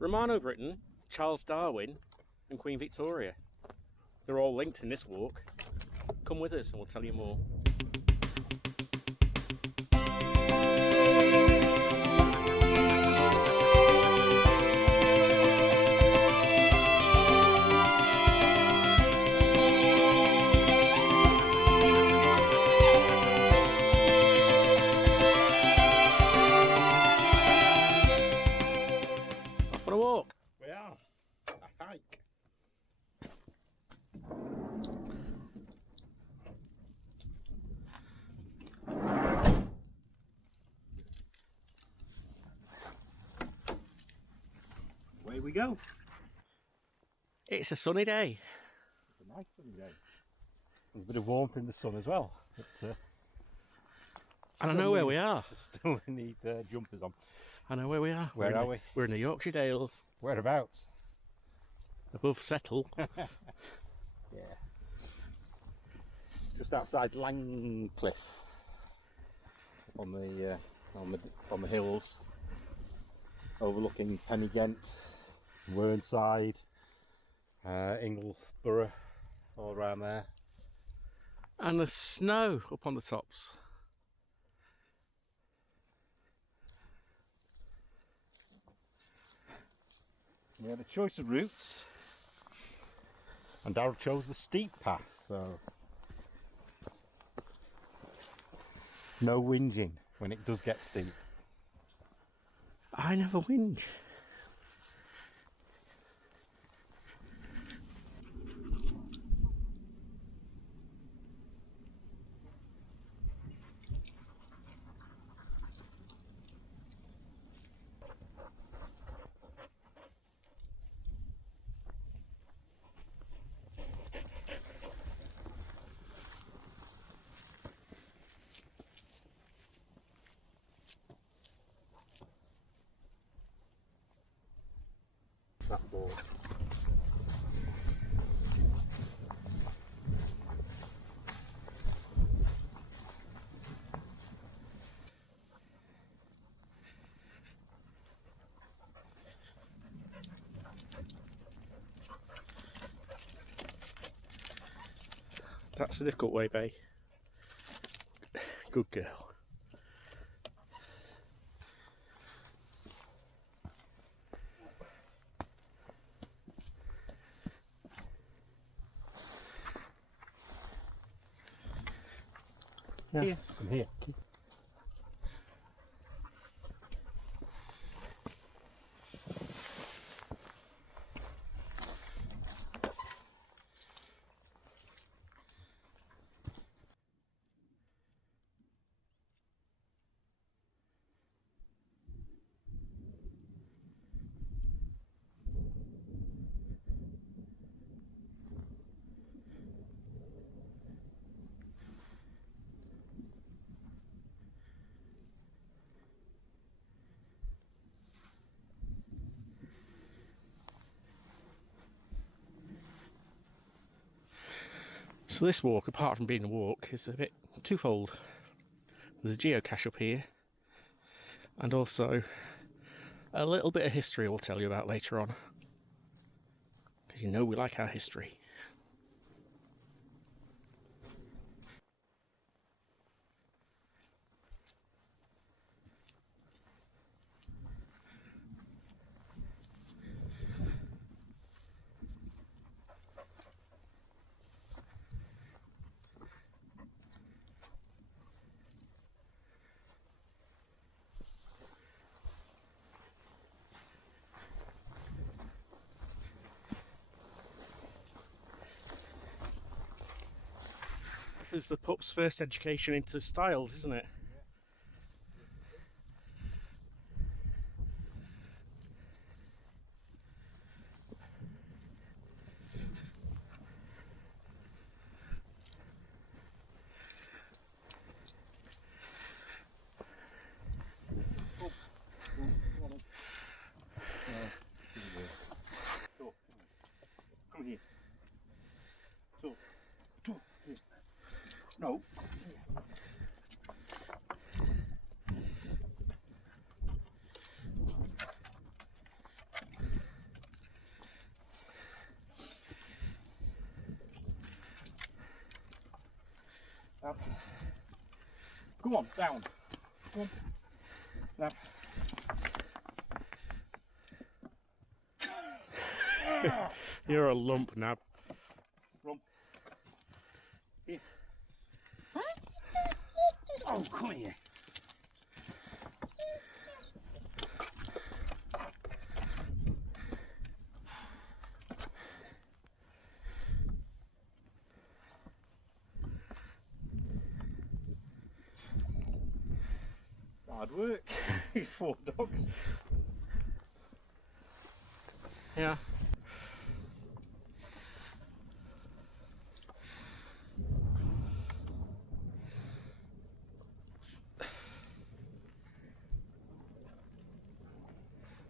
Romano Britain, Charles Darwin and Queen Victoria. They're all linked in this walk. Come with us and we'll tell you more. Off on a walk. We are. A hike. Away we go. It's a sunny day. It's a nice sunny day. There's a bit of warmth in the sun as well. But, And I know where we are. Still need jumpers on. I know where we are. Where are we? We're in the Yorkshire Dales. Whereabouts? Above Settle. Yeah. Just outside Langcliffe. On the hills. Overlooking Pennygent, Whernside, Ingleborough, all around there. And the snow up on the tops. We had a choice of routes, and Darryl chose the steep path, so no whinging when it does get steep. I never whinge. That board. That's a difficult way, babe. Good girl. Yeah, from here. So this walk, apart from being a walk, is a bit twofold. There's a geocache up here, and also a little bit of history we'll tell you about later on. Because you know we like our history. This is the pup's first education into styles, isn't it? Come here. No. Come on, down. Come on. Now. You're a lump, Nab. Rump. Here. Oh, come here. Hard work. 4 dogs. Yeah.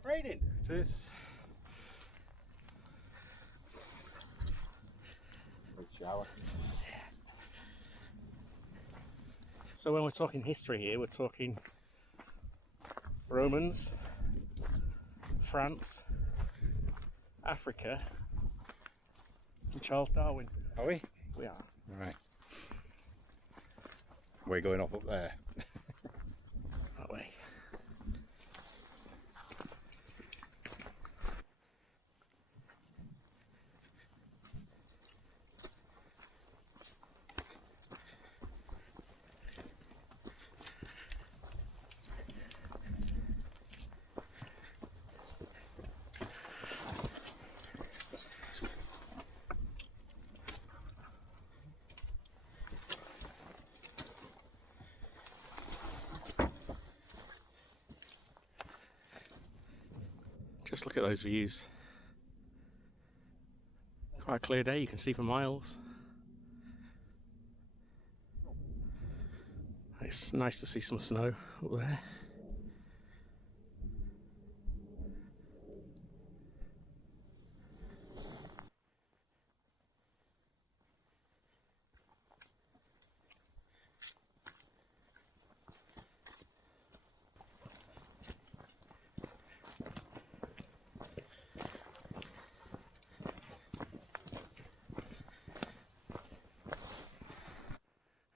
Raining. It is. Good shower. So when we're talking history here, we're talking Romans, France, Africa, and Charles Darwin. Are we? We are. Right. We're going off up there. That way. Just look at those views. Quite a clear day, you can see for miles. It's nice to see some snow up there.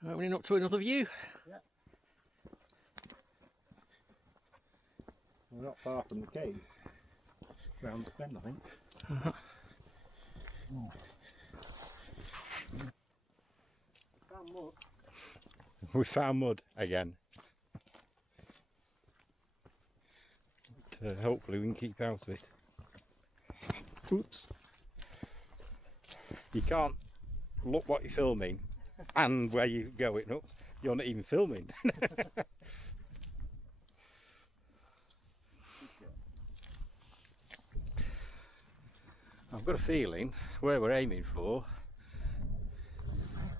Opening up to another view. Yeah. We're not far from the caves. Round the bend, I think. Oh. Found mud. We found mud again. But, hopefully we can keep out of it. Oops. You can't look what you're filming and where you're going up. You're not even filming. I've got a feeling where we're aiming for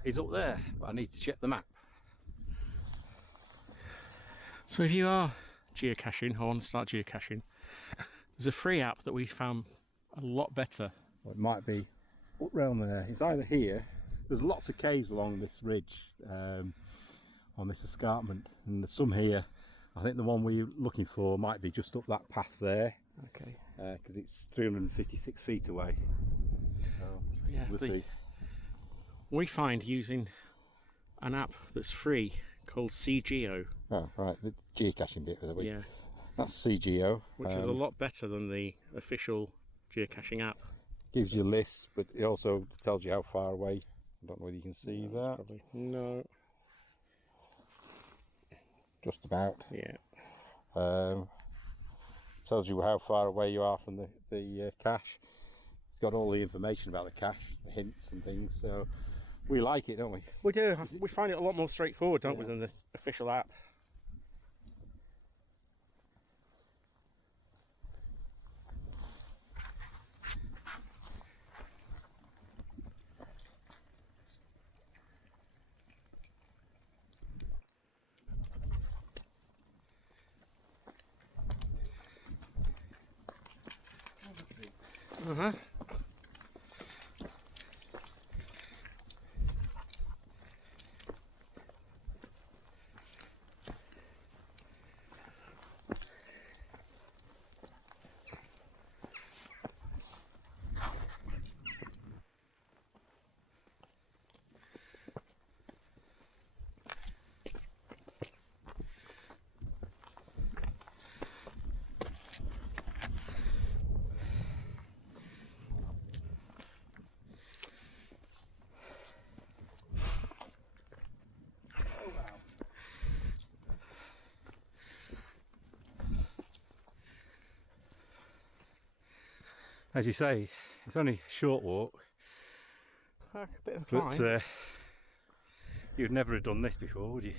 is up there, but I need to check the map. So if you are geocaching or want to start geocaching, there's a free app that we found a lot better. Well, it might be up round there. It's either here. There's lots of caves along this ridge, on this escarpment, and there's some here. I think the one we're looking for might be just up that path there. Okay. Because it's 356 feet away. So Yeah, we'll see. We find using an app that's free called CGO. Oh, right, the geocaching bit of the week. Yeah. That's CGO. Which is a lot better than the official geocaching app. Gives you lists, but it also tells you how far away. I don't know whether you can see that. Probably. No. Just about. Yeah. Tells you how far away you are from the cache. It's got all the information about the cache, the hints and things. So we like it, don't we? We do. We find it a lot more straightforward, don't we, than the official app. Uh-huh. As you say, it's only a short walk, A bit of a but climb. you'd never have done this before, would you?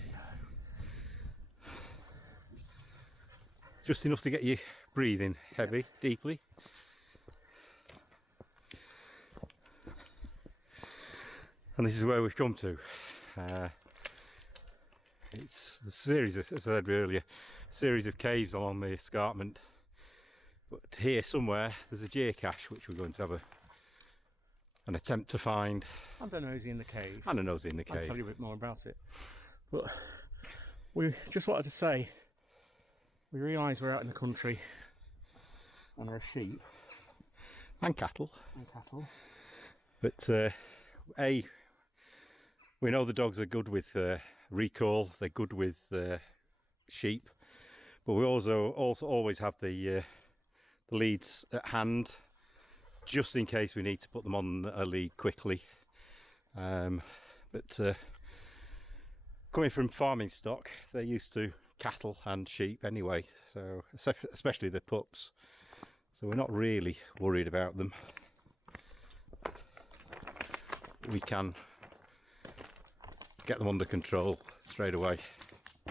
Just enough to get you breathing heavy, deeply. And this is where we've come to. It's the series, as I said earlier, series of caves along the escarpment. But here somewhere there's a geocache which we're going to have an attempt to find. And a nosy in the cave. And a nosy in the I'll cave. tell you a bit more about it. But we just wanted to say, we realise we're out in the country and there are sheep. And cattle. And cattle. But we know the dogs are good with recall, they're good with sheep, but we also always have the leads at hand, just in case we need to put them on a lead quickly. But coming from farming stock, they're used to cattle and sheep anyway, so especially the pups, so we're not really worried about them. We can get them under control straight away.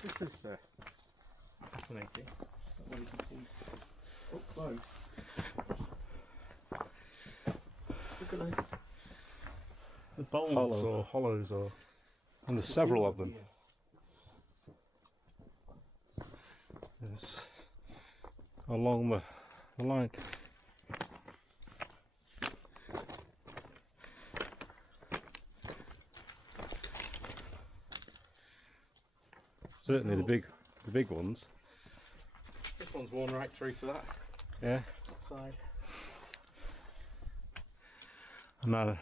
This is fascinating. Where you can see up close. Look at the bolts or hollows, and there's several of them. There's along the line. Certainly the big ones. This one's worn right through to that. Yeah. Side. And I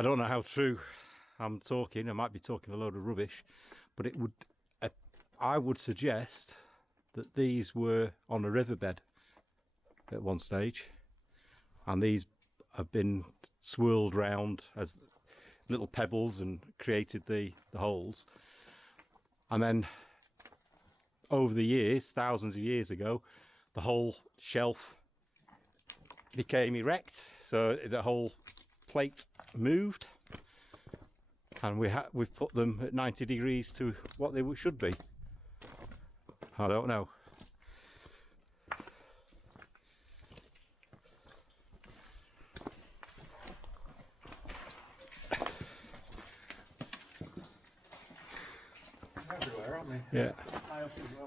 don't know how true I'm talking. I might be talking a load of rubbish, but it would. I would suggest that these were on a riverbed at one stage, and these have been swirled round as little pebbles and created the holes, and then over the years, thousands of years ago, the whole shelf became erect, so the whole plate moved, and we've put them at 90 degrees to what they should be. I don't know. Everywhere, aren't they? Yeah.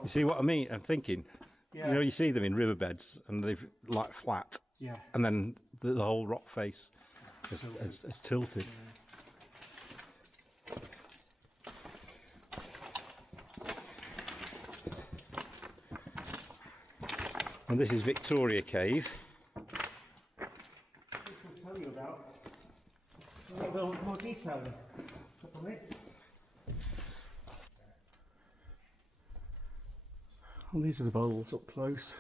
You see what I mean? I'm thinking. Yeah. You know, you see them in riverbeds and they've like flat. Yeah. And then the whole rock face has tilted. And this is Victoria Cave. I'll tell you about a little bit more detail in a couple of minutes. Well, these are the bowls up close.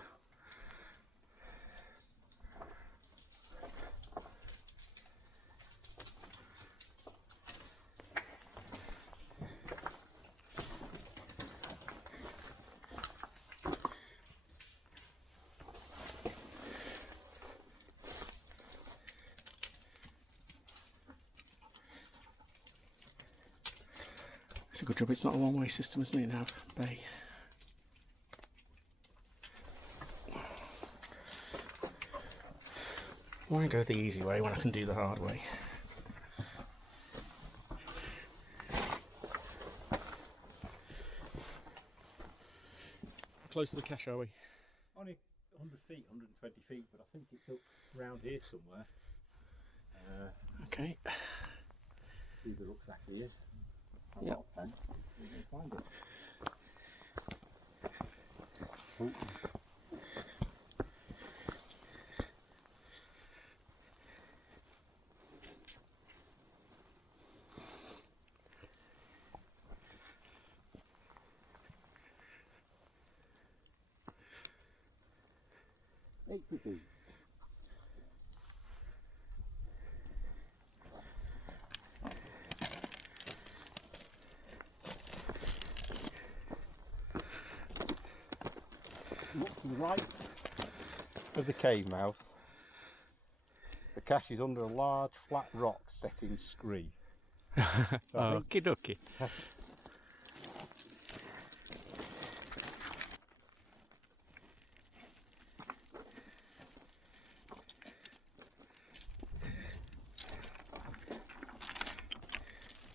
It's a good job it's not a one-way system, isn't it, now? Bay. Why go the easy way when I can do the hard way? Close to the cache, are we? Only 100 feet, 120 feet, but I think it's up around here somewhere. Okay. See the rucksack here. I've Yep. got a pen. We can find it. Oh. Eight feet. look to the right of the cave mouth. The cache is under a large flat rock set in scree. Okie dokie.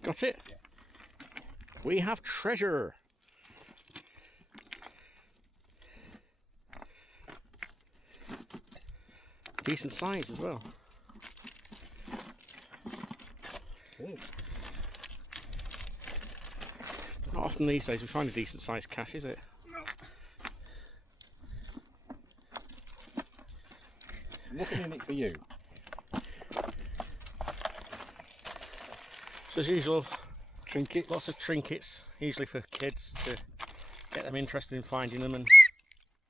Got it? Yeah. We have treasure! Decent size as well. Good. Not often these days we find a decent sized cache, is it? Nothing in it for you. So as usual, Trinkets. lots of trinkets, usually for kids to get them interested in finding them. And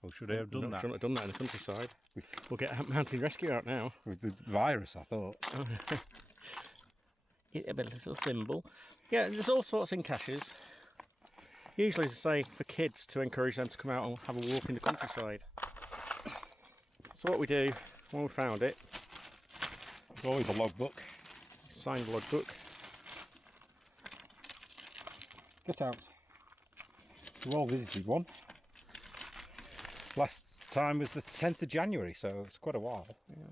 Or should I have done that? Shouldn't have done that in the countryside. We'll get Mountain Rescue out now. With the virus, I thought. Get a little thimble. Yeah, there's all sorts in caches. Usually, as I say, for kids to encourage them to come out and have a walk in the countryside. So what we do, when we found it, There's always a logbook. signed logbook. Get out. We've all visited one. Last time was the 10th of January, so it's quite a while. Yeah.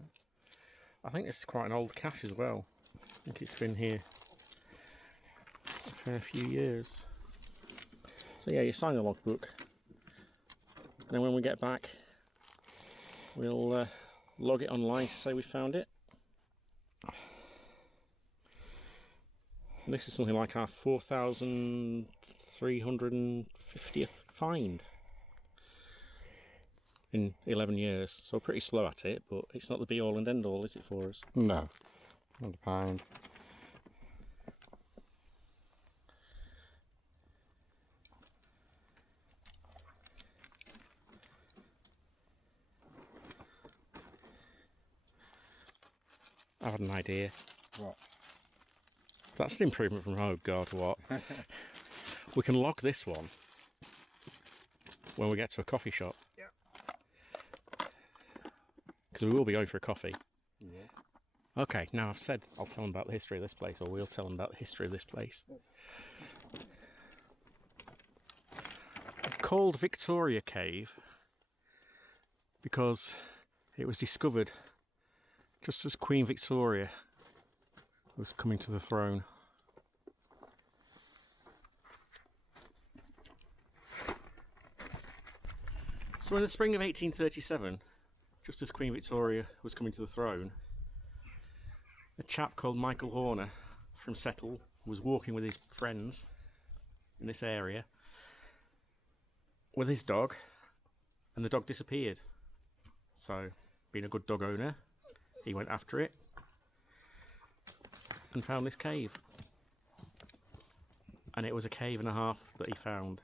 I think this is quite an old cache as well. I think it's been here for a few years. So yeah, you sign the logbook. And then when we get back, we'll log it online to say we found it. And this is something like our 4,350th find in 11 years. So we're pretty slow at it, but it's not the be all and end all, is it, for us? No, not a pound. I had an idea. What? That's an improvement from, oh god, what? We can log this one when we get to a coffee shop. Yeah. Because we will be going for a coffee. Yeah. Okay, now I've said I'll tell them about the history of this place, or we'll tell them about the history of this place. Called Victoria Cave because it was discovered just as Queen Victoria was coming to the throne. So in the spring of 1837, just as Queen Victoria was coming to the throne, a chap called Michael Horner from Settle was walking with his friends in this area with his dog, and the dog disappeared. So, being a good dog owner, he went after it and found this cave. And it was a cave and a half that he found.